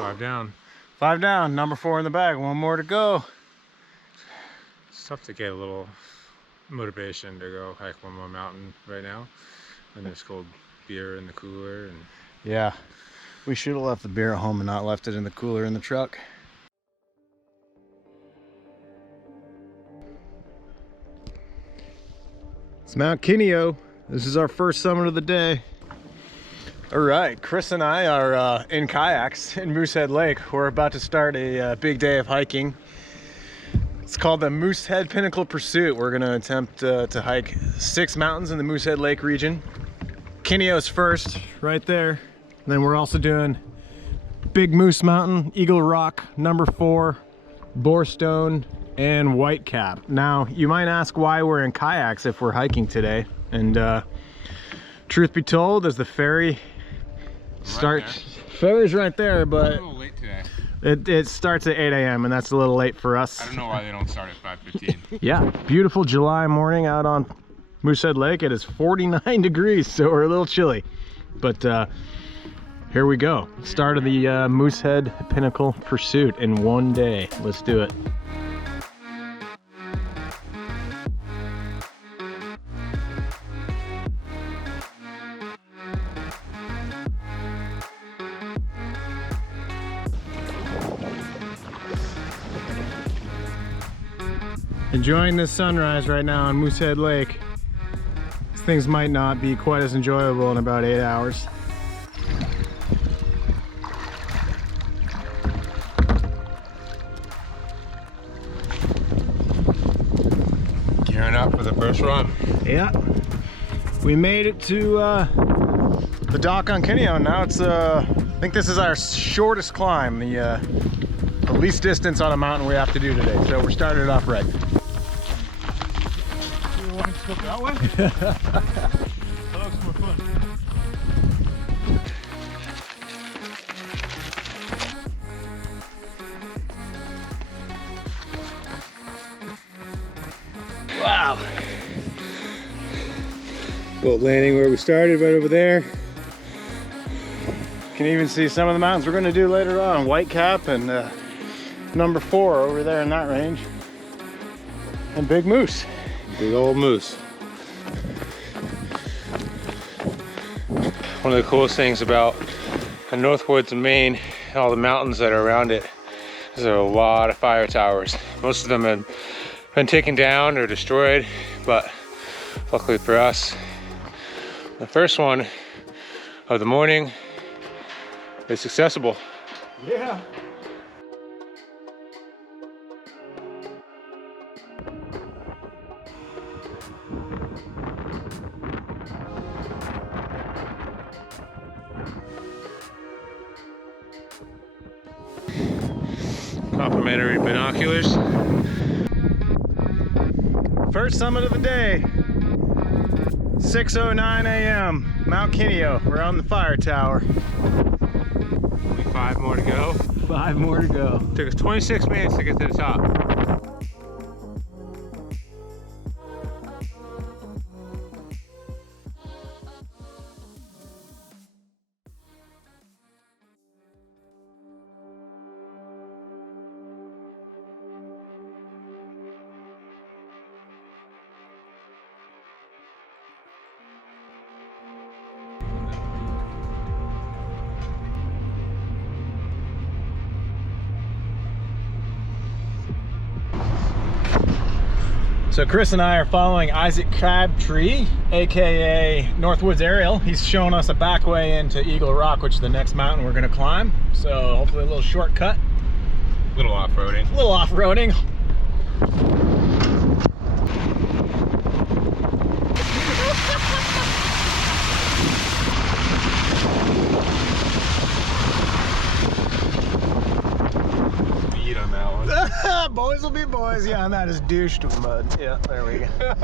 5 down. 5 down, number 4 in the bag, 1 more to go. It's tough to get a little motivation to go hike one more mountain right now. And there's cold beer in the cooler. And yeah, we should have left the beer at home and not left it in the cooler in the truck. It's Mount Kineo. This is our first summit of the day. All right, Chris and I are in kayaks in Moosehead Lake. We're about to start a big day of hiking. It's called the Moosehead Pinnacle Pursuit. We're gonna attempt to hike 6 mountains in the Moosehead Lake region. Kineo's first, right there. And then we're also doing Big Moose Mountain, Eagle Rock, number 4, Borestone, and Whitecap. Now, you might ask why we're in kayaks if we're hiking today. And truth be told, as the ferry starts, ferry's right there, but a little late today. It starts at 8 a.m. and that's a little late for us. I don't know why they don't start at 5:15. Yeah, beautiful July morning out on Moosehead Lake. It is 49 degrees, so we're a little chilly. But here we go. Start of the Moosehead Pinnacle Pursuit in 1 day. Let's do it. Enjoying this sunrise right now on Moosehead Lake. These things might not be quite as enjoyable in about 8 hours. Gearing up for the first run. Yeah, we made it to the dock on Kineo. Now it's I think this is our shortest climb, the least distance on a mountain we have to do today. So we're starting it off right. You want to go that way? That looks more fun. Wow. Boat landing where we started, right over there. Can even see some of the mountains we're going to do later on. Whitecap and number 4 over there in that range. And Big Moose. Big old moose. One of the coolest things about the Northwoods of Maine and all the mountains that are around it is there are a lot of fire towers. Most of them have been taken down or destroyed, but luckily for us, the first one of the morning is accessible. Yeah. Complimentary binoculars. First summit of the day. 6:09 a.m. Mount Kineo. We're on the fire tower. Only 5 more to go. 5 more to go. Took us 26 minutes to get to the top. So Chris and I are following Isaac Crabtree, aka Northwoods Ariel. He's showing us a back way into Eagle Rock, which is the next mountain we're going to climb. So hopefully a little shortcut. A little off-roading. A little off-roading. Speed on that one. Boys will be boys. Yeah, and that is douched with mud. Yeah, there we go.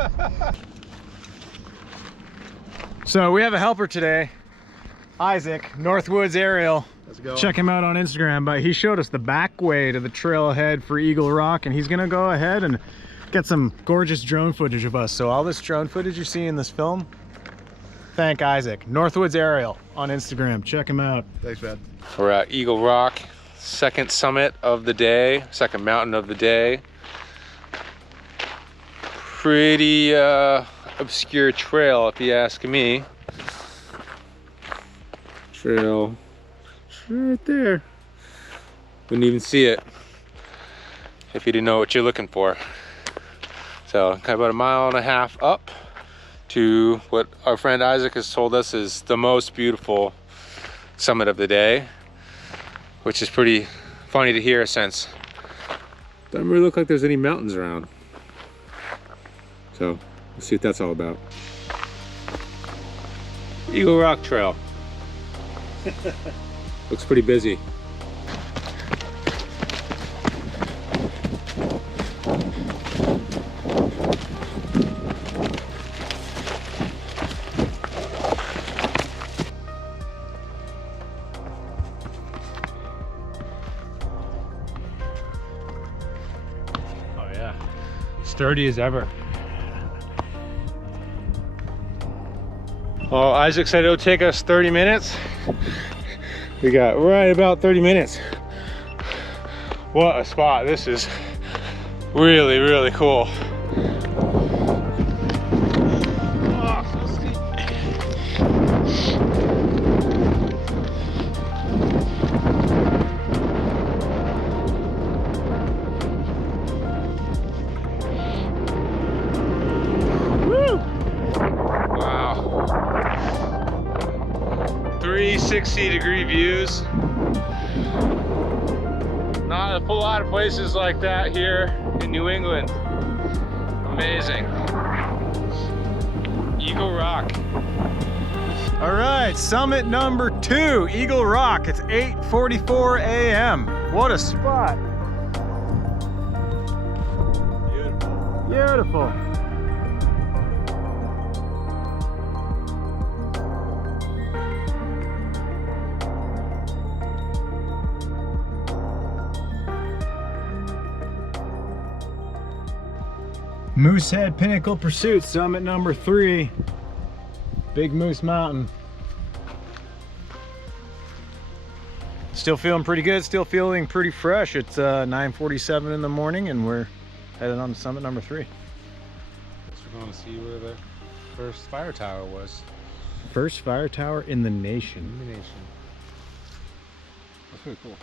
So we have a helper today, Isaac, Northwoods Ariel. Let's go. Check him out on Instagram, but he showed us the back way to the trailhead for Eagle Rock, and he's gonna go ahead and get some gorgeous drone footage of us. So all this drone footage you see in this film, thank Isaac. Northwoods Ariel on Instagram. Check him out. Thanks, man. We're at Eagle Rock. Second summit of the day, second mountain of the day. Pretty obscure trail if you ask me. Trail right there. Wouldn't even see it if you didn't know what you're looking for. So kind of about 1.5 miles up to what our friend Isaac has told us is the most beautiful summit of the day, which is pretty funny to hear since it doesn't really look like there's any mountains around. So let's see what that's all about. Eagle Rock Trail. Looks pretty busy. Oh yeah, sturdy as ever. Well, Isaac said it'll take us 30 minutes. We got right about 30 minutes. What a spot. This is really, really cool. Oh, so steep. Woo! Wow. 360-degree views. Not a whole lot of places like that here in New England. Amazing. Eagle Rock. All right, summit number 2, Eagle Rock. It's 8:44 a.m. What a spot. Beautiful. Beautiful. Moosehead Pinnacle Pursuit, summit number 3, Big Moose Mountain. Still feeling pretty good, still feeling pretty fresh. It's 9:47 in the morning and we're headed on to summit number 3. Guess we're going to see where the first fire tower was. First fire tower in the nation. That's pretty cool.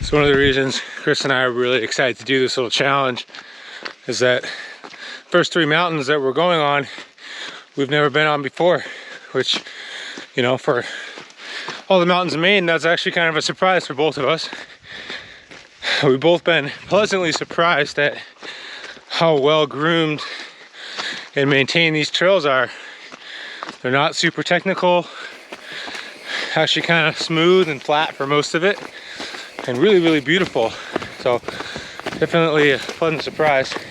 So one of the reasons Chris and I are really excited to do this little challenge is that first 3 mountains that we're going on, we've never been on before, which, you know, for all the mountains in Maine, that's actually kind of a surprise for both of us. We've both been pleasantly surprised at how well groomed and maintained these trails are. They're not super technical, actually kind of smooth and flat for most of it, and really, really beautiful. So definitely a pleasant surprise. Fuck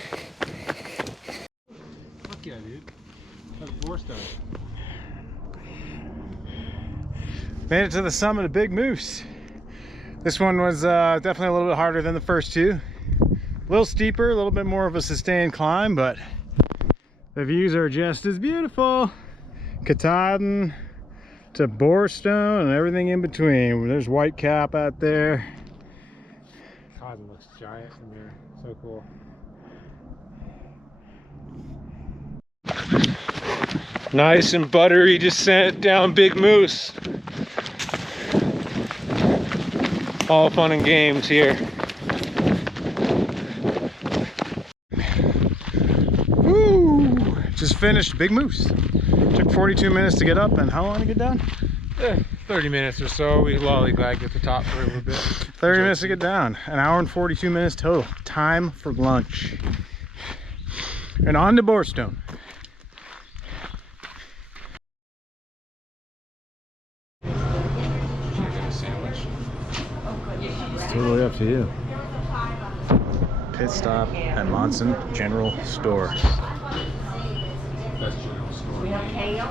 yeah, dude. That's Borestone. Made it to the summit of Big Moose. This one was definitely a little bit harder than the first 2. A little steeper, a little bit more of a sustained climb, but the views are just as beautiful. Katahdin to Borestone and everything in between. There's Whitecap out there. God, it looks giant in there. So cool. Nice and buttery descent down Big Moose. All fun and games here. Woo! Just finished Big Moose. Took 42 minutes to get up, and how long to get down? 30 minutes or so. We lollygagged at the top for a little bit. 30 minutes to get down. 1 hour and 42 minutes total. Time for lunch. And on to Borestone. It's totally up to you. Pit stop at Monson General Store. Best general store. We have Kineo.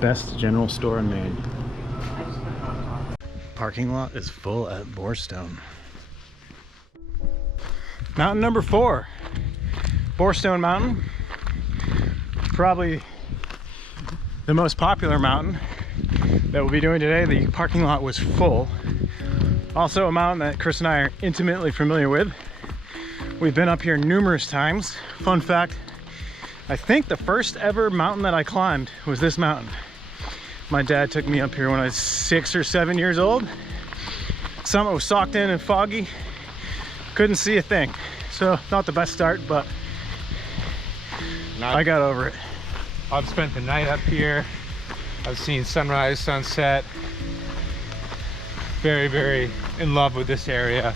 Best general store in Maine. Parking lot is full at Borestone. Mountain number 4, Borestone Mountain. Probably the most popular mountain that we'll be doing today. The parking lot was full. Also a mountain that Chris and I are intimately familiar with. We've been up here numerous times. Fun fact, I think the first ever mountain that I climbed was this mountain. My dad took me up here when I was 6 or 7 years old. Summit was socked in and foggy. Couldn't see a thing. So not the best start, but I got over it. I've spent the night up here. I've seen sunrise, sunset. Very, very in love with this area.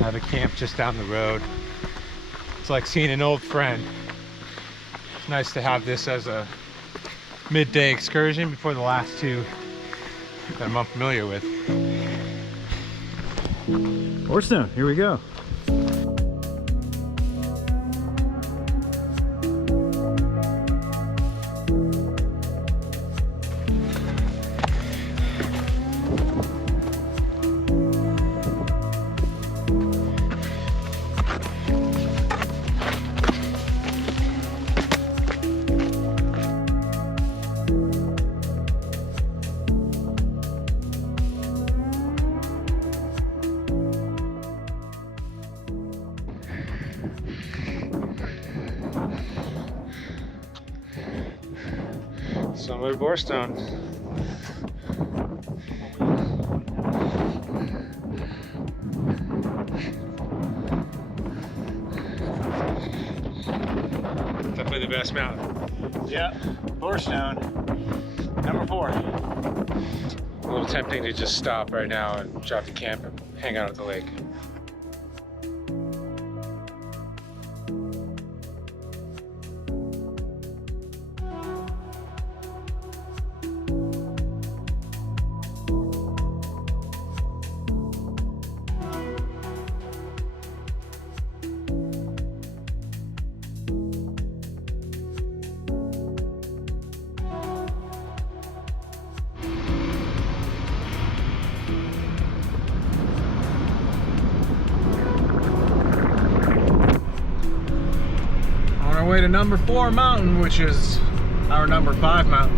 I have a camp just down the road. It's like seeing an old friend. It's nice to have this as a midday excursion before the last two that I'm unfamiliar with. Borestone, here we go. Summit of Borestone. Definitely the best mountain. Yeah, Borestone, number 4. A little tempting to just stop right now and drop the camp and hang out at the lake. Way to number 4 mountain, which is our number 5 mountain.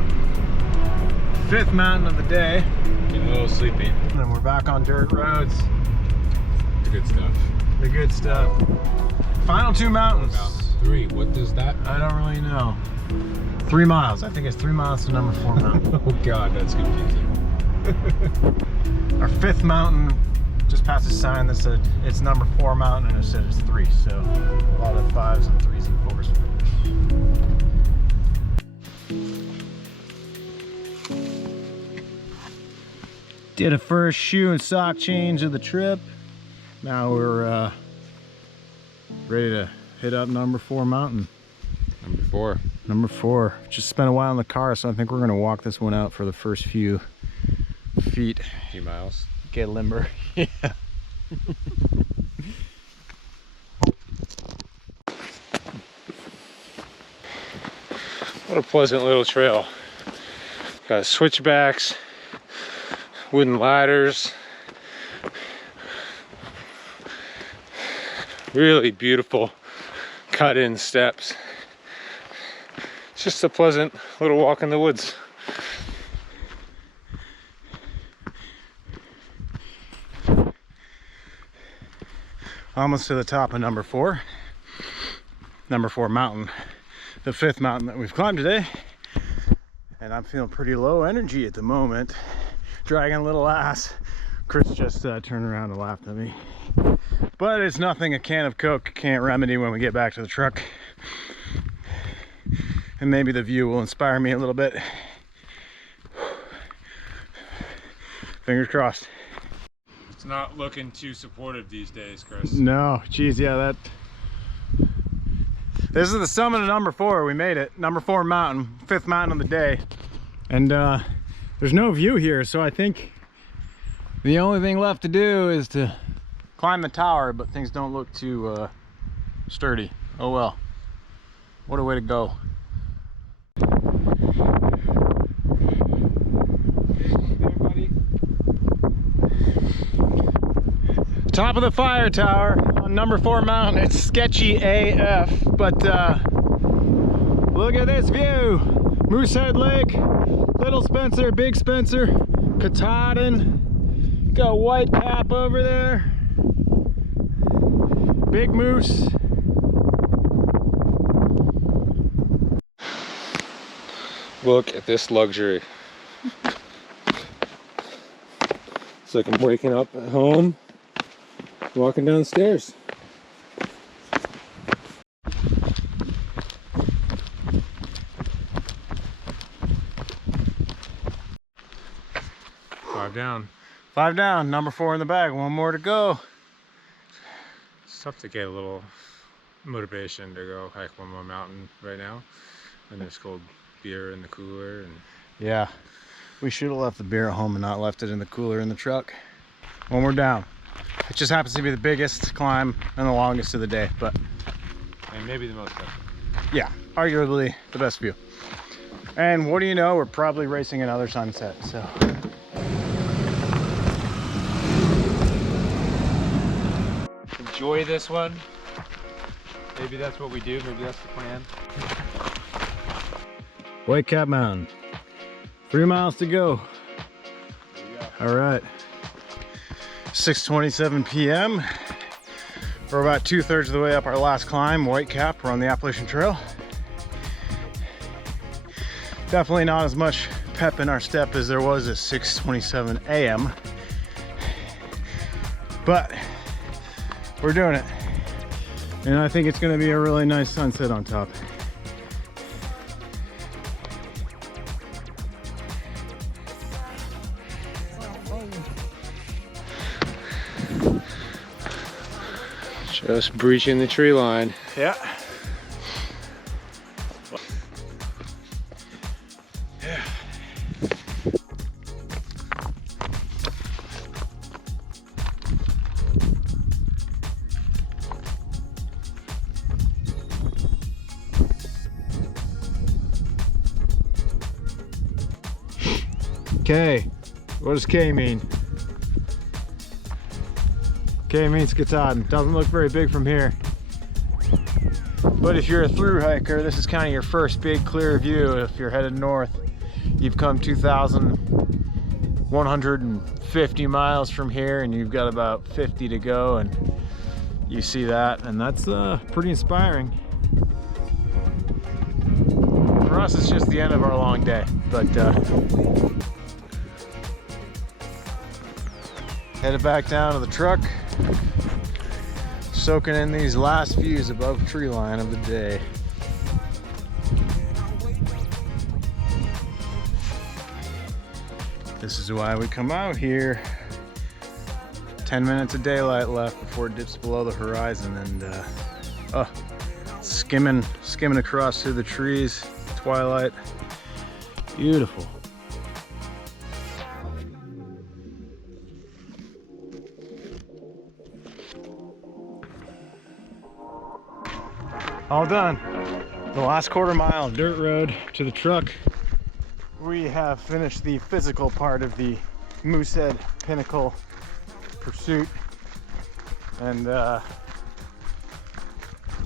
5th mountain of the day. Getting a little sleepy. And we're back on dirt roads. The good stuff. The good stuff. Final 2 mountains. 3, what does that? I don't really know. 3 miles. I think it's 3 miles to number 4 mountain. Oh God, that's confusing. Our 5th mountain just passed a sign that said it's number 4 mountain, and it said it's 3. So a lot of 5s and 3s and 4s. Did a first shoe and sock change of the trip. Now we're ready to hit up number 4 mountain. Number 4. Number 4. Just spent a while in the car, so I think we're gonna walk this one out for the first few feet. A few miles. Get limber. Yeah. What a pleasant little trail. Got switchbacks, wooden ladders. Really beautiful cut-in steps. It's just a pleasant little walk in the woods. Almost to the top of number 4. Number 4 mountain. The 5th mountain that we've climbed today. And I'm feeling pretty low energy at the moment. Dragging a little ass. Chris just turned around and laughed at me. But it's nothing a can of Coke can't remedy when we get back to the truck. And maybe the view will inspire me a little bit. Fingers crossed. It's not looking too supportive these days, Chris. No, geez, yeah, that. This is the summit of number 4. We made it. Number 4 mountain, 5th mountain of the day. And there's no view here, so I think the only thing left to do is to climb the tower, but things don't look too sturdy. Oh well. What a way to go. Top of the fire tower on number 4 mountain. It's sketchy AF, but look at this view. Moosehead Lake, Little Spencer, Big Spencer, Katahdin, got Whitecap over there, Big Moose. Look at this luxury. It's like I'm waking up at home, walking down the stairs. Five down, number 4 in the bag, one more to go. It's tough to get a little motivation to go hike one more mountain right now. And there's cold beer in the cooler. And Yeah, we should have left the beer at home and not left it in the cooler in the truck. One more down. It just happens to be the biggest climb and the longest of the day, but and maybe the most effective. yeah, arguably the best view. And what do you know, we're probably racing another sunset, so. Enjoy this one. Maybe that's what we do, maybe that's the plan. Whitecap Mountain. 3 miles to go. All right. 6:27 p.m. We're about 2/3 of the way up our last climb, Whitecap. We're on the Appalachian Trail. Definitely not as much pep in our step as there was at 6:27 a.m. But we're doing it. And I think it's gonna be a really nice sunset on top. Just breaching the tree line. Yeah. K. What does K mean? K means Katahdin. Doesn't look very big from here. But if you're a through hiker, this is kind of your first big clear view. If you're headed north, you've come 2,150 miles from here and you've got about 50 to go, and you see that, and that's pretty inspiring. For us, it's just the end of our long day, but headed back down to the truck, soaking in these last views above tree line of the day. This is why we come out here. 10 minutes of daylight left before it dips below the horizon, and skimming across through the trees, twilight, beautiful. All done. The last quarter mile dirt road to the truck. We have finished the physical part of the Moosehead Pinnacle Pursuit, and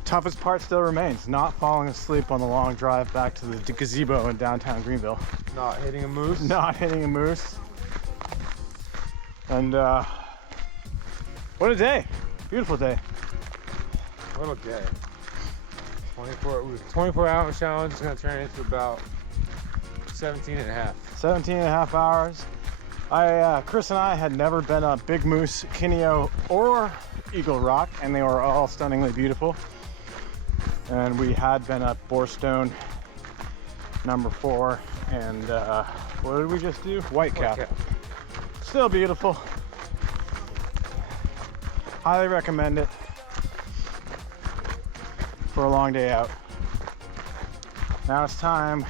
toughest part still remains, not falling asleep on the long drive back to the gazebo in downtown Greenville. Not hitting a moose. Not hitting a moose. And what a day. Beautiful day. What a day. 24-hour challenge is going to turn into about 17 and a half. 17 and a half hours. Chris and I had never been up Big Moose, Kineo, or Eagle Rock, and they were all stunningly beautiful. And we had been up Borestone, number 4, and what did we just do? Whitecap. Still beautiful. Highly recommend it for a long day out. Now it's time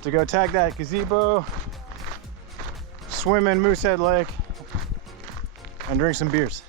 to go tag that gazebo, swim in Moosehead Lake, and drink some beers.